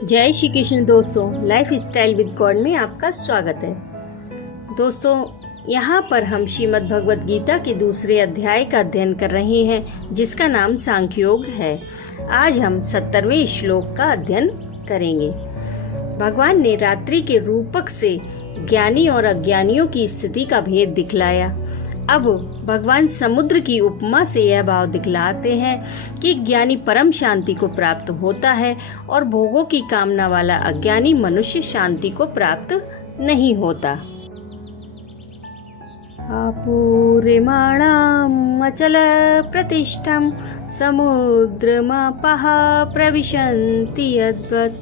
जय श्री कृष्ण दोस्तों, life style with God में आपका स्वागत है। दोस्तों, यहाँ पर हम श्रीमद् भगवत गीता के दूसरे अध्याय का अध्ययन कर रहे हैं, जिसका नाम सांख्योग है। आज हम 70वें श्लोक का अध्ययन करेंगे। भगवान ने रात्रि के रूपक से ज्ञानी और अज्ञानियों की स्थिति का भेद दिखलाया। अब भगवान समुद्र की उपमा से यह भाव दिखलाते हैं कि ज्ञानी परम शांति को प्राप्त होता है और भोगों की कामना वाला अज्ञानी मनुष्य शांति को प्राप्त नहीं होता। आपूर्यमाणम् अचल प्रतिष्ठं समुद्रमापः प्रविशन्ति यद्वत्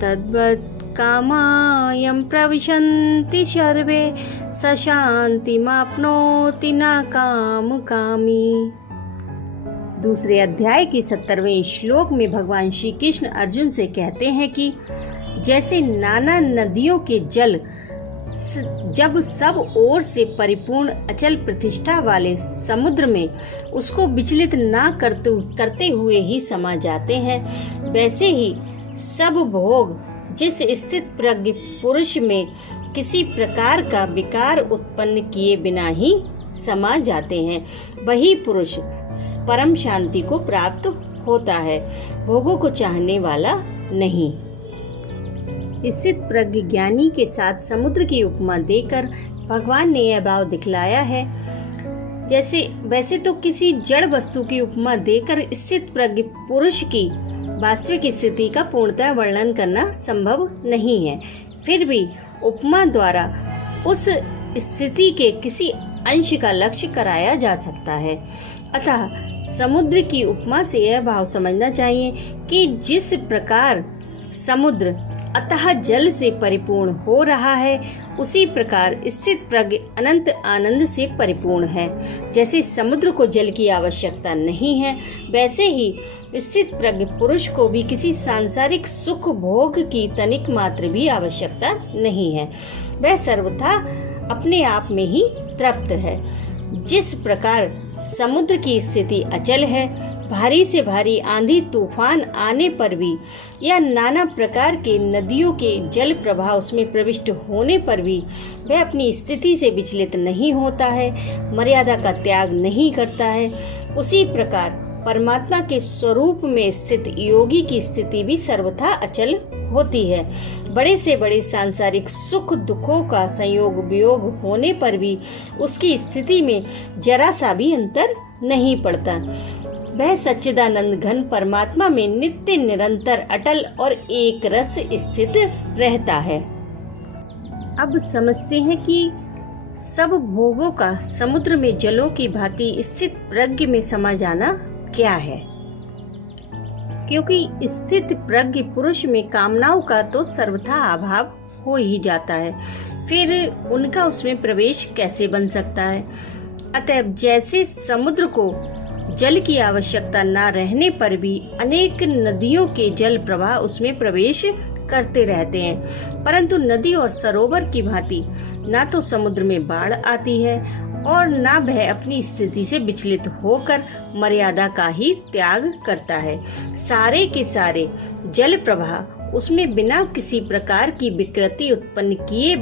तद्वत् कामायं प्रविशन्ति सर्वे स शान्तिमाप्नोति न कामकामी। दूसरे अध्याय के 70वें श्लोक में भगवान श्री कृष्ण अर्जुन से कहते हैं कि जैसे नाना नदियों के जल जब सब ओर से परिपूर्ण अचल प्रतिष्ठा वाले समुद्र में उसको विचलित ना करते हुए ही समा जाते हैं, वैसे ही सब भोग जिस स्थित प्रज्ञ पुरुष में किसी प्रकार का विकार उत्पन्न किए बिना ही समा जाते हैं, वही पुरुष परम शांति को प्राप्त होता है, भोगों को चाहने वाला नहीं। स्थित प्रज्ञ ज्ञानी के साथ समुद्र की उपमा देकर भगवान ने यह भाव दिखलाया है। वैसे तो किसी जड़ वस्तु की उपमा देकर स्थित प्रज्ञ पुरुष की वास्तविक स्थिति का पूर्णतः वर्णन करना संभव नहीं है, फिर भी उपमा द्वारा उस स्थिति के किसी अंश का लक्ष्य कराया जा सकता है। अतः समुद्र की उपमा से यह भाव समझना चाहिए कि जिस प्रकार समुद्र अतः जल से परिपूर्ण हो रहा है, उसी प्रकार स्थित प्रज्ञ अनंत आनंद से परिपूर्ण है। जैसे समुद्र को जल की आवश्यकता नहीं है, वैसे ही स्थित प्रज्ञ पुरुष को भी किसी सांसारिक सुख भोग की तनिक मात्र भी आवश्यकता नहीं है। वह सर्वथा अपने आप में ही तृप्त है। जिस प्रकार समुद्र की स्थिति अचल है, भारी से भारी आंधी तूफान आने पर भी या नाना प्रकार के नदियों के जल प्रवाह उसमें प्रविष्ट होने पर भी वह अपनी स्थिति से विचलित नहीं होता है, मर्यादा का त्याग नहीं करता है, उसी प्रकार परमात्मा के स्वरूप में स्थित योगी की स्थिति भी सर्वथा अचल होती है। बड़े से बड़े सांसारिक सुख दुखों का संयोग वियोग होने पर भी उसकी स्थिति में जरा सा भी अंतर नहीं पड़ता। वह सच्चिदानंद घन परमात्मा में नित्य निरंतर अटल और एक रस स्थित रहता है। अब समझते हैं कि सब भोगों का समुद्र में जलों की भांति स्थित प्रज्ञ में समा जाना क्या है। क्योंकि स्थित प्रज्ञ पुरुष में कामनाओं का तो सर्वथा अभाव हो ही जाता है, फिर उनका उसमें प्रवेश कैसे बन सकता है। अतः जैसे समुद्र को जल की आवश्यकता न रहने पर भी अनेक नदियों के जल प्रवाह उसमें प्रवेश करते रहते हैं, परंतु नदी और सरोवर की भांति ना तो समुद्र में बाढ़ आती है और ना वह अपनी स्थिति से विचलित होकर मर्यादा का ही त्याग करता है। सारे के सारे जल प्रवाह उसमें बिना किसी प्रकार की विकृति उत्पन्न किए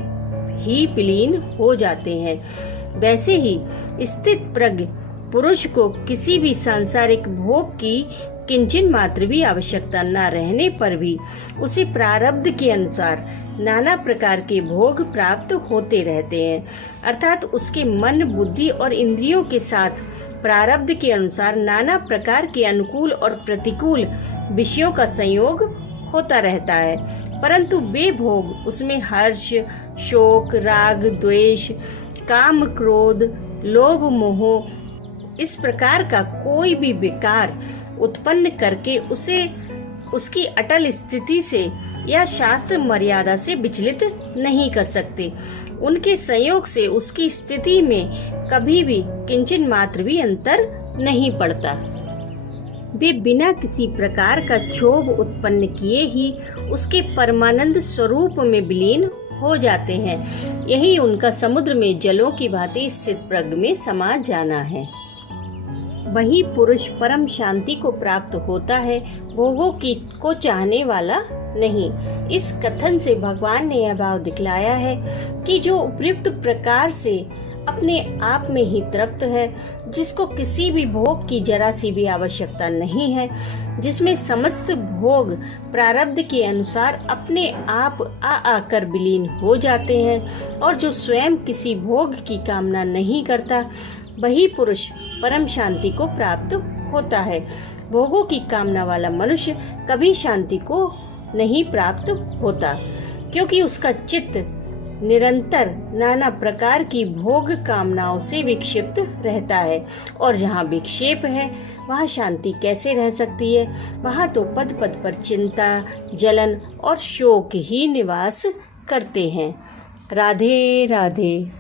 ही विलीन हो जाते हैं। वैसे ही स्थित प्रज्ञ पुरुष को किसी भी सांसारिक भोग की किंचन मात्र भी आवश्यकता न रहने पर भी उसे प्रारब्ध के अनुसार नाना प्रकार के भोग प्राप्त होते रहते हैं, अर्थात उसके मन बुद्धि और इंद्रियों के साथ प्रारब्ध के अनुसार नाना प्रकार के अनुकूल और प्रतिकूल विषयों का संयोग होता रहता है, परंतु वे भोग उसमें हर्ष शोक राग द्वेष काम क्रोध लोभ मोह इस प्रकार का कोई भी विकार उत्पन्न करके उसे उसकी अटल स्थिति से या शास्त्र मर्यादा से विचलित नहीं कर सकते। उनके संयोग से उसकी स्थिति में कभी भी किंचन मात्र भी अंतर नहीं पड़ता। वे बिना किसी प्रकार का क्षोभ उत्पन्न किए ही उसके परमानंद स्वरूप में विलीन हो जाते हैं। यही उनका समुद्र में जलों की भांति स्थित प्रज्ञ में समा जाना है। वही पुरुष परम शांति को प्राप्त होता है, भोगों की को चाहने वाला नहीं। इस कथन से भगवान ने यह भाव दिखलाया है कि जो उपयुक्त प्रकार से अपने आप में ही तृप्त है, जिसको किसी भी भोग की जरा सी भी आवश्यकता नहीं है, जिसमें समस्त भोग प्रारब्ध के अनुसार अपने आप आकर विलीन हो जाते हैं और जो स्वयं किसी भोग की कामना नहीं करता, वही पुरुष परम शांति को प्राप्त होता है। भोगों की कामना वाला मनुष्य कभी शांति को नहीं प्राप्त होता, क्योंकि उसका चित्त निरंतर नाना प्रकार की भोग कामनाओं से विक्षिप्त रहता है, और जहाँ विक्षेप है वहाँ शांति कैसे रह सकती है। वहाँ तो पद पद पर चिंता, जलन और शोक ही निवास करते हैं। राधे राधे।